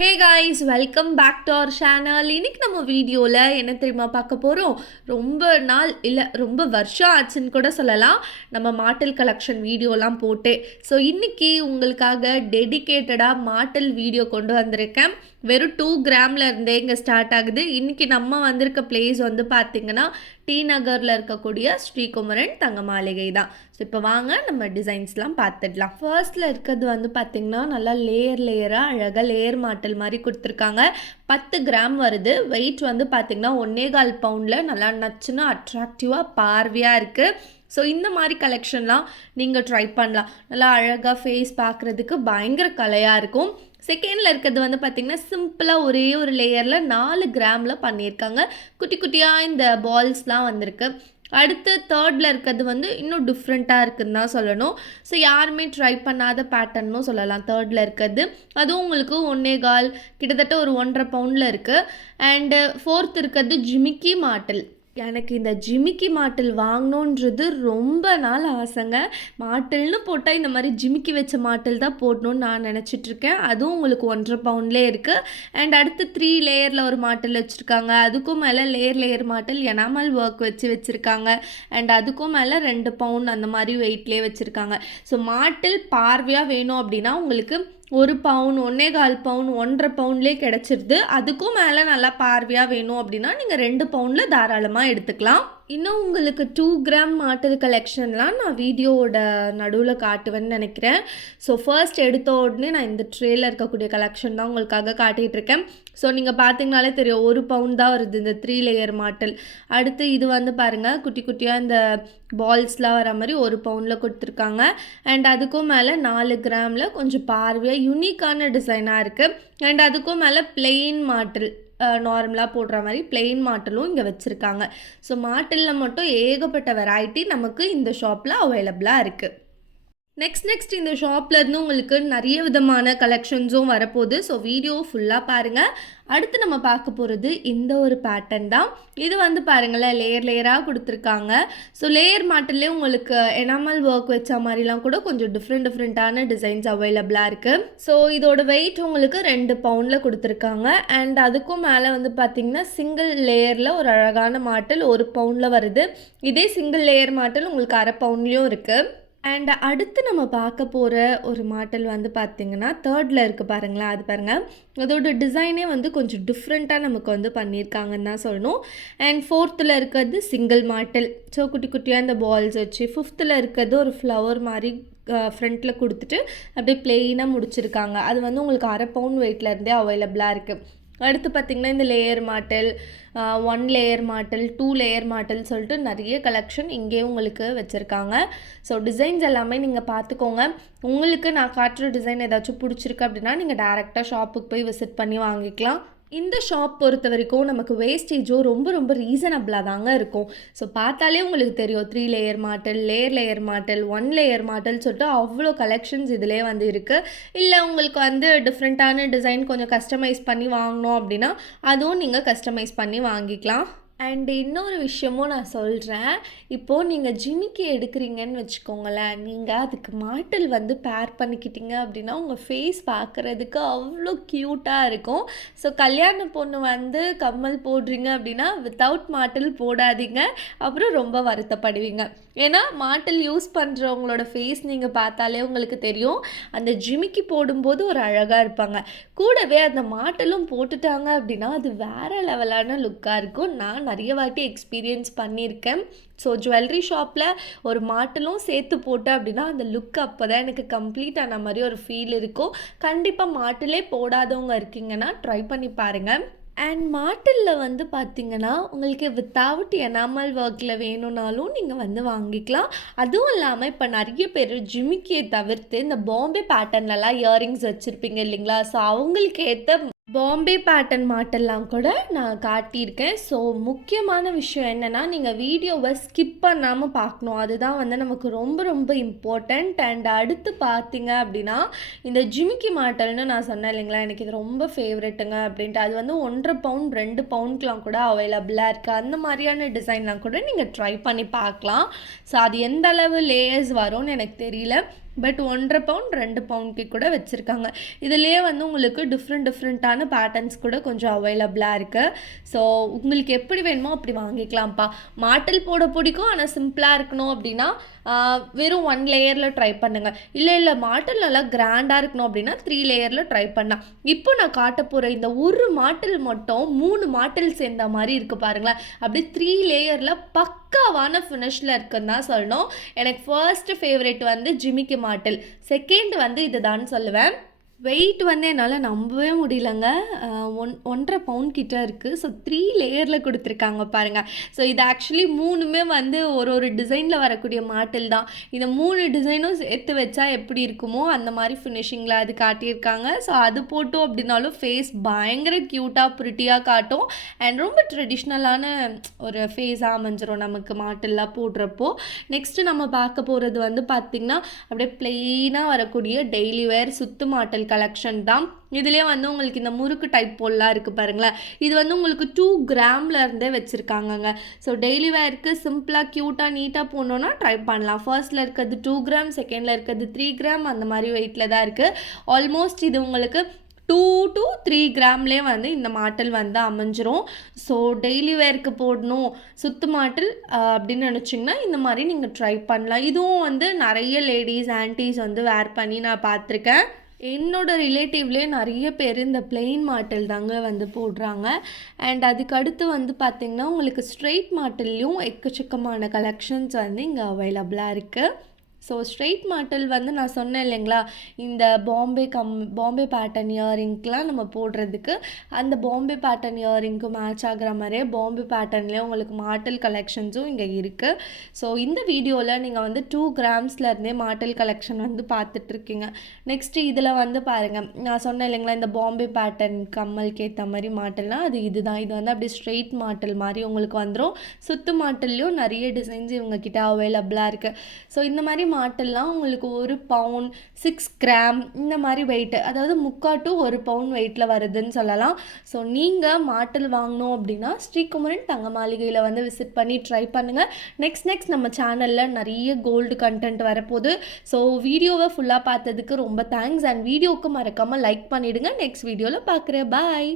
Hey guys, welcome back to our channel. இன்றைக்கி நம்ம வீடியோவில் என்ன தெரியுமா பார்க்க போகிறோம்? ரொம்ப நாள் இல்லை, ரொம்ப வருஷம் ஆச்சுன்னு கூட சொல்லலாம் நம்ம மாட்டல் கலெக்ஷன் வீடியோலாம் போட்டு. ஸோ இன்றைக்கி உங்களுக்காக டெடிக்கேட்டடாக மாட்டல் வீடியோ கொண்டு வந்திருக்கேன். வெறும் 2 கிராமில் இருந்தே இங்கே ஸ்டார்ட் ஆகுது. இன்றைக்கி நம்ம வந்திருக்க பிளேஸ் வந்து பார்த்திங்கன்னா டி நகரில் இருக்கக்கூடிய ஸ்ரீகுமரன் தங்க மாளிகை தான். ஸோ இப்போ வாங்க நம்ம டிசைன்ஸ்லாம் பார்த்துடலாம். ஃபர்ஸ்ட்டில் இருக்கிறது வந்து பார்த்திங்கன்னா நல்லா லேயராக அழகாக லேயர் மாட்டல் மாதிரி கொடுத்துருக்காங்க. 10 கிராம் வருது. வெயிட் வந்து பார்த்திங்கன்னா 1.25 பவுண்டில் நல்லா நச்சுன்னு அட்ராக்டிவாக பார்வையாக இருக்குது. ஸோ இந்த மாதிரி கலெக்ஷன்லாம் நீங்கள் ட்ரை பண்ணலாம். நல்லா அழகாக ஃபேஸ் பார்க்குறதுக்கு பயங்கர கலையாக இருக்கும். செகண்டில் இருக்கிறது வந்து பார்த்திங்கன்னா சிம்பிளாக ஒரே ஒரு லேயரில் 4 கிராமில் பண்ணியிருக்காங்க. குட்டி குட்டியாக இந்த பால்ஸ்லாம் வந்திருக்கு. அடுத்து தேர்டில் இருக்கிறது வந்து இன்னும் டிஃப்ரெண்ட்டாக இருக்குதுன்னு தான் சொல்லணும். ஸோ யாருமே ட்ரை பண்ணாத பேட்டர்னும் சொல்லலாம். தேர்டில் இருக்கிறது அதுவும் உங்களுக்கு 1.25 கிட்டத்தட்ட ஒரு 1.5 பவுண்டில் இருக்குது. அண்டு ஃபோர்த் இருக்கிறது ஜிமிக்கி மாட்டல். எனக்கு இந்த ஜிமிக்கி மாட்டல் வாங்கணுன்றது ரொம்ப நாள் ஆசைங்க. மாட்டல்னு போட்டால் இந்த மாதிரி ஜிமிக்கி வச்ச மாட்டல் தான் போடணுன்னு நான் நினச்சிட்ருக்கேன். அதுவும் உங்களுக்கு 1.5 பவுண்ட்லேயே இருக்குது. அண்ட் அடுத்து 3 லேயரில் ஒரு மாட்டல் வச்சுருக்காங்க. அதுக்கும் மேலே லேயர் மாட்டல் எனாமல் ஒர்க் வச்சுருக்காங்க. அண்ட் அதுக்கும் மேலே 2 பவுண்ட் அந்த மாதிரி வெயிட்லேயே வச்சுருக்காங்க. ஸோ மாட்டல் பார்வையாக வேணும் அப்படின்னா உங்களுக்கு 1 பவுன், 1.25 பவுன், 1.5 பவுண்ட்லேயே கிடச்சிருது. அதுக்கும் மேலே நல்லா பார்வையாக வேணும் அப்படின்னா நீங்கள் 2 பவுண்டில் தாராளமாக எடுத்துக்கலாம். இன்னும் உங்களுக்கு 2 கிராம் மாட்டல் கலெக்ஷன்லாம் நான் வீடியோவோட நடுவில் காட்டுவேன்னு நினைக்கிறேன். ஸோ ஃபர்ஸ்ட் எடுத்த உடனே நான் இந்த ட்ரேயில் இருக்கக்கூடிய கலெக்ஷன் தான் உங்களுக்காக காட்டிகிட்ருக்கேன். ஸோ நீங்கள் பார்த்தீங்கனாலே தெரியும் 1 பவுண்ட் தான் வருது இந்த 3 லேயர் மாட்டல். அடுத்து இது வந்து பாருங்கள் குட்டி குட்டியாக இந்த பால்ஸ்லாம் வர மாதிரி 1 பவுண்டில் கொடுத்துருக்காங்க. அண்ட் அதுக்கும் மேலே 4 கிராமில் கொஞ்சம் பார்வையாக யூனிக்கான டிசைனாக இருக்குது. அண்ட் அதுக்கும் மேலே பிளெயின் மாட்டல், நார்மலாக போடுற மாதிரி பிளெயின் மாட்டலும் இங்கே வச்சுருக்காங்க. ஸோ மாட்டலில் மட்டும் ஏகப்பட்ட வெரைட்டி நமக்கு இந்த ஷாப்பில் அவைலபிளாக இருக்குது. நெக்ஸ்ட் இந்த ஷாப்லேருந்து உங்களுக்கு நிறைய விதமான கலெக்ஷன்ஸும் வரப்போகுது. ஸோ வீடியோ ஃபுல்லாக பாருங்கள். அடுத்து நம்ம பார்க்க போகிறது இந்த ஒரு பேட்டர்ன் தான். இது வந்து பாருங்களேன் லேயராக கொடுத்துருக்காங்க. ஸோ லேயர் மாட்டல்லே உங்களுக்கு எனாமல் ஒர்க் வச்ச மாதிரிலாம் கூட கொஞ்சம் டிஃப்ரெண்ட்டான டிசைன்ஸ் அவைலபிளாக இருக்குது. ஸோ இதோட வெயிட் உங்களுக்கு 2 பவுண்டில் கொடுத்துருக்காங்க. அண்ட் அதுக்கும் மேலே வந்து பார்த்திங்கன்னா சிங்கிள் லேயரில் ஒரு அழகான மாட்டல் 1 பவுண்டில் வருது. இதே சிங்கிள் லேயர் மாட்டல் உங்களுக்கு 1/2 பவுண்ட்லேயும் இருக்குது. அண்ட் அடுத்து நம்ம பார்க்க போகிற ஒரு மாட்டல் வந்து பார்த்திங்கன்னா தேர்டில் இருக்குது பாருங்களேன். அது பாருங்கள், அதோட டிசைனே வந்து கொஞ்சம் டிஃப்ரெண்ட்டாக நமக்கு வந்து பண்ணியிருக்காங்கன்னு தான் சொல்லணும். அண்ட் ஃபோர்த்தில் இருக்கிறது சிங்கிள் மாட்டல். ஸோ குட்டி குட்டியாக இந்த பால்ஸ் வச்சு. ஃபிஃப்த்தில் இருக்கிறது ஒரு ஃப்ளவர் மாதிரி ஃப்ரண்ட்டில் கொடுத்துட்டு அப்படியே ப்ளெயினாக முடிச்சிருக்காங்க. அது வந்து உங்களுக்கு 1/2 பவுண்ட் வெயிட்லேருந்தே அவைலபிளாக இருக்குது. அடுத்து பார்த்திங்கன்னா இந்த லேயர் மாட்டல், 1 லேயர் மாட்டல், 2 லேயர் மாட்டல் சொல்லிட்டு நிறைய கலெக்ஷன் இங்கேயும் உங்களுக்கு வச்சுருக்காங்க. ஸோ டிசைன்ஸ் எல்லாமே நீங்கள் பார்த்துக்கோங்க. உங்களுக்கு நான் காட்டுற டிசைன் ஏதாச்சும் பிடிச்சிருக்கு அப்படின்னா நீங்கள் டேரெக்டாக ஷாப்புக்கு போய் விசிட் பண்ணி வாங்கிக்கலாம். இந்த ஷாப் பொறுத்த வரைக்கும் நமக்கு வேஸ்டேஜும் ரொம்ப ரீசனபிளாக தாங்க இருக்கும். ஸோ பார்த்தாலே உங்களுக்கு தெரியும் 3 லேயர் மாட்டல், லேயர் மாட்டல், 1 லேயர் மாட்டல் சொல்லிட்டு அவ்வளோ கலெக்ஷன்ஸ் இதிலே வந்து இருக்குது. இல்லை உங்களுக்கு வந்து டிஃப்ரெண்ட்டான டிசைன் கொஞ்சம் கஸ்டமைஸ் பண்ணி வாங்கணும் அப்படின்னா அதுவும் நீங்கள் கஸ்டமைஸ் பண்ணி வாங்கிக்கலாம். அண்டு இன்னொரு விஷயமும் நான் சொல்கிறேன். இப்போது நீங்கள் ஜிமிக்கி எடுக்கிறீங்கன்னு வச்சுக்கோங்களேன், நீங்கள் அதுக்கு மாட்டல் வந்து பேர் பண்ணிக்கிட்டீங்க அப்படின்னா உங்கள் ஃபேஸ் பார்க்குறதுக்கு அவ்வளோ க்யூட்டாக இருக்கும். ஸோ கல்யாண பொண்ணு வந்து கம்மல் போடுறீங்க அப்படின்னா வித்தவுட் மாட்டல் போடாதீங்க, அப்புறம் ரொம்ப வருத்தப்படுவீங்க. ஏன்னா மாட்டல் யூஸ் பண்ணுறவங்களோட ஃபேஸ் நீங்கள் பார்த்தாலே உங்களுக்கு தெரியும். அந்த ஜிமிக்கி போடும்போது ஒரு அழகாக இருப்பாங்க, கூடவே அந்த மாட்டலும் போட்டுட்டாங்க அப்படின்னா அது வேறு லெவலான லுக்காக இருக்கும். நான் நிறைய வாட்டி எக்ஸ்பீரியன்ஸ் பண்ணியிருக்கேன். ஸோ ஜுவல்லரி ஷாப்பில் ஒரு மாட்டலும் சேர்த்து போட்டேன் அப்படின்னா அந்த லுக் அப்போ தான் எனக்கு கம்ப்ளீட் ஆன மாதிரி ஒரு ஃபீல் இருக்கும். கண்டிப்பாக மாட்டலே போடாதவங்க இருக்கீங்கன்னா ட்ரை பண்ணி பாருங்கள். அண்ட் மாட்டலில் வந்து பார்த்திங்கன்னா உங்களுக்கு வித்தவுட் எனாமல் ஒர்க்கில் வேணும்னாலும் நீங்கள் வந்து வாங்கிக்கலாம். அதுவும் இல்லாமல் இப்போ நிறைய பேர் ஜிமிக்கியை தவிர்த்து இந்த பாம்பே பேட்டர்ன்லலாம் இயரிங்ஸ் வச்சுருப்பீங்க இல்லைங்களா? ஸோ அவங்களுக்கு ஏற்ற பாம்பே பேட்டர்ன் மாட்டெல்லாம் கூட நான் காட்டியிருக்கேன். ஸோ முக்கியமான விஷயம் என்னென்னா நீங்கள் வீடியோவை ஸ்கிப் பண்ணாமல் பார்க்கணும். அதுதான் வந்து நமக்கு ரொம்ப இம்பார்ட்டண்ட். அண்ட் அடுத்து பார்த்தீங்க அப்படின்னா இந்த ஜிமிக்கி மாட்டல்னு நான் சொன்னேன் இல்லைங்களா, எனக்கு இது ரொம்ப ஃபேவரெட்டுங்க அப்படின்ட்டு. அது வந்து 1.5 பவுண்ட் 2 பவுண்ட்லாம் கூட அவைலபிளாக இருக்குது. அந்த மாதிரியான டிசைன்லாம் கூட நீங்கள் ட்ரை பண்ணி பார்க்கலாம். ஸோ அது எந்த அளவு லேயர்ஸ் வரும்னு எனக்கு தெரியல, பட் 1.5 பவுண்ட் 2 பவுண்ட்க்கு கூட வச்சுருக்காங்க. இதுலேயே வந்து உங்களுக்கு டிஃப்ரெண்ட்டான பேட்டர்ன்ஸ் கூட கொஞ்சம் அவைலபிளாக இருக்குது. ஸோ உங்களுக்கு எப்படி வேணுமோ அப்படி வாங்கிக்கலாம்ப்பா. மாட்டல் போட பிடிக்கும், ஆனால் சிம்பிளாக இருக்கணும் அப்படின்னா வெறும் 1 லேயரில் ட்ரை பண்ணுங்கள். இல்லை மாட்டல் நல்லா கிராண்டாக இருக்கணும் அப்படின்னா 3 லேயரில் ட்ரை பண்ணலாம். இப்போ நான் காட்ட போகிற இந்த ஒரு மாட்டல் மட்டும் 3 மாட்டல் சேர்ந்த மாதிரி இருக்குது பாருங்களேன். அப்படி 3 லேயரில் பக்காவான ஃபினிஷில் இருக்குன்னு தான் சொல்லணும். எனக்கு ஃபர்ஸ்ட் ஃபேவரட் வந்து ஜிமிக்கி மாட்டல், செகண்ட் வந்து இதுதான் சொல்லுவேன். வெயிட் வந்து என்னால் நம்பவே முடியலங்க. 1.5 பவுண்ட் கிட்ட இருக்குது. ஸோ 3 லேயரில் கொடுத்துருக்காங்க பாருங்கள். ஸோ இது ஆக்சுவலி 3மே வந்து ஒரு டிசைனில் வரக்கூடிய மாட்டல் தான். இந்த 3 டிசைனும் சேர்த்து வச்சா எப்படி இருக்குமோ அந்த மாதிரி ஃபினிஷிங்கில் அது காட்டியிருக்காங்க. ஸோ அது போட்டோம் அப்படின்னாலும் ஃபேஸ் பயங்கர க்யூட்டாக ப்ரிட்டியாக காட்டும். அண்ட் ரொம்ப ட்ரெடிஷ்னலான ஒரு ஃபேஸாக அமைஞ்சிரும் நமக்கு மாட்டல்லாம் போடுறப்போ. நெக்ஸ்ட்டு நம்ம பார்க்க போகிறது வந்து பார்த்திங்கன்னா அப்படியே ப்ளெயினாக வரக்கூடிய டெய்லி வேர் சுத்து மாட்டல் கலெக்ஷன் தான். இதுலேயே வந்து உங்களுக்கு இந்த முறுக்கு டைப் போல்லாம் இருக்குது பாருங்களேன். இது வந்து உங்களுக்கு 2 கிராம்ல இருந்தே வச்சுருக்காங்கங்க. ஸோ டெய்லி வேருக்கு சிம்பிளாக க்யூட்டாக நீட்டாக போடணுன்னா ட்ரை பண்ணலாம். ஃபர்ஸ்ட்டில் இருக்கிறது 2 கிராம், செகண்டில் இருக்கிறது 3 கிராம், அந்த மாதிரி வெயிட்டில் தான் இருக்குது. ஆல்மோஸ்ட் இது உங்களுக்கு 2 to 3 கிராம்லேயே வந்து இந்த மாட்டல் வந்து அமைஞ்சிரும். ஸோ டெய்லி வேருக்கு போடணும் சுத்து மாட்டல் அப்படின்னு நினச்சிங்கன்னா இந்த மாதிரி நீங்கள் ட்ரை பண்ணலாம். இதுவும் வந்து நிறைய லேடிஸ் ஆன்டிஸ் வந்து வேர் பண்ணி நான் பார்த்துருக்கேன். என்னோட ரிலேட்டிவ்லேயே நிறைய பேர் இந்த பிளெயின் மாட்டல் தாங்க வந்து போடுறாங்க. அண்ட் அதுக்கு அடுத்து வந்து பார்த்திங்கன்னா உங்களுக்கு ஸ்ட்ரெயிட் மாட்டல்லையும் எக்கச்சக்கமான கலெக்ஷன்ஸ் வந்து இங்கே அவைலபிளாக இருக்குது. ஸோ ஸ்ட்ரெயிட் மாட்டல் வந்து நான் சொன்னேன் இல்லைங்களா, இந்த பாம்பே பேட்டர்ன் இயரிங்க்கெலாம் நம்ம போடுறதுக்கு அந்த பாம்பே பேட்டர்ன் இயரிங்க்கு மேட்ச் ஆகிற மாதிரியே பாம்பே பேட்டர்ன்லேயே உங்களுக்கு மாட்டல் கலெக்ஷன்ஸும் இங்கே இருக்குது. ஸோ இந்த வீடியோவில் நீங்கள் வந்து 2 கிராம்ஸ்லேருந்தே மாட்டல் கலெக்ஷன் வந்து பார்த்துட்ருக்கீங்க. நெக்ஸ்ட்டு இதில் வந்து பாருங்கள், நான் சொன்னேன் இல்லைங்களா இந்த பாம்பே பேட்டர்ன் கம்மலுக்கு ஏற்ற மாதிரி மாட்டல்னால் அது இதுதான். இது வந்து அப்படியே ஸ்ட்ரெயிட் மாட்டல் மாதிரி உங்களுக்கு வந்துடும். சுத்து மாட்டல்லையும் நிறைய டிசைன்ஸ் இவங்கக்கிட்ட அவைலபிளாக இருக்குது. ஸோ இந்த மாதிரி மாட்டல்லாம் உங்களுக்கு 1 பவுண்ட் 6 கிராம் இந்த மாதிரி வெயிட், அதாவது 3/4 to 1 பவுண்ட் வெயிட்டில் வருதுன்னு சொல்லலாம். ஸோ நீங்கள் மாட்டல் வாங்கணும் அப்படின்னா ஸ்ரீகுமரன் தங்க மாளிகையில் வந்து விசிட் பண்ணி ட்ரை பண்ணுங்கள். நெக்ஸ்ட் நம்ம சேனலில் நிறைய கோல்டு கண்டென்ட் வரப்போகுது. ஸோ வீடியோவை ஃபுல்லாக பார்த்ததுக்கு ரொம்ப தேங்க்ஸ். அண்ட் வீடியோவுக்கு மறக்காமல் லைக் பண்ணிவிடுங்க. நெக்ஸ்ட் வீடியோவில் பார்க்குறேன். பாய்.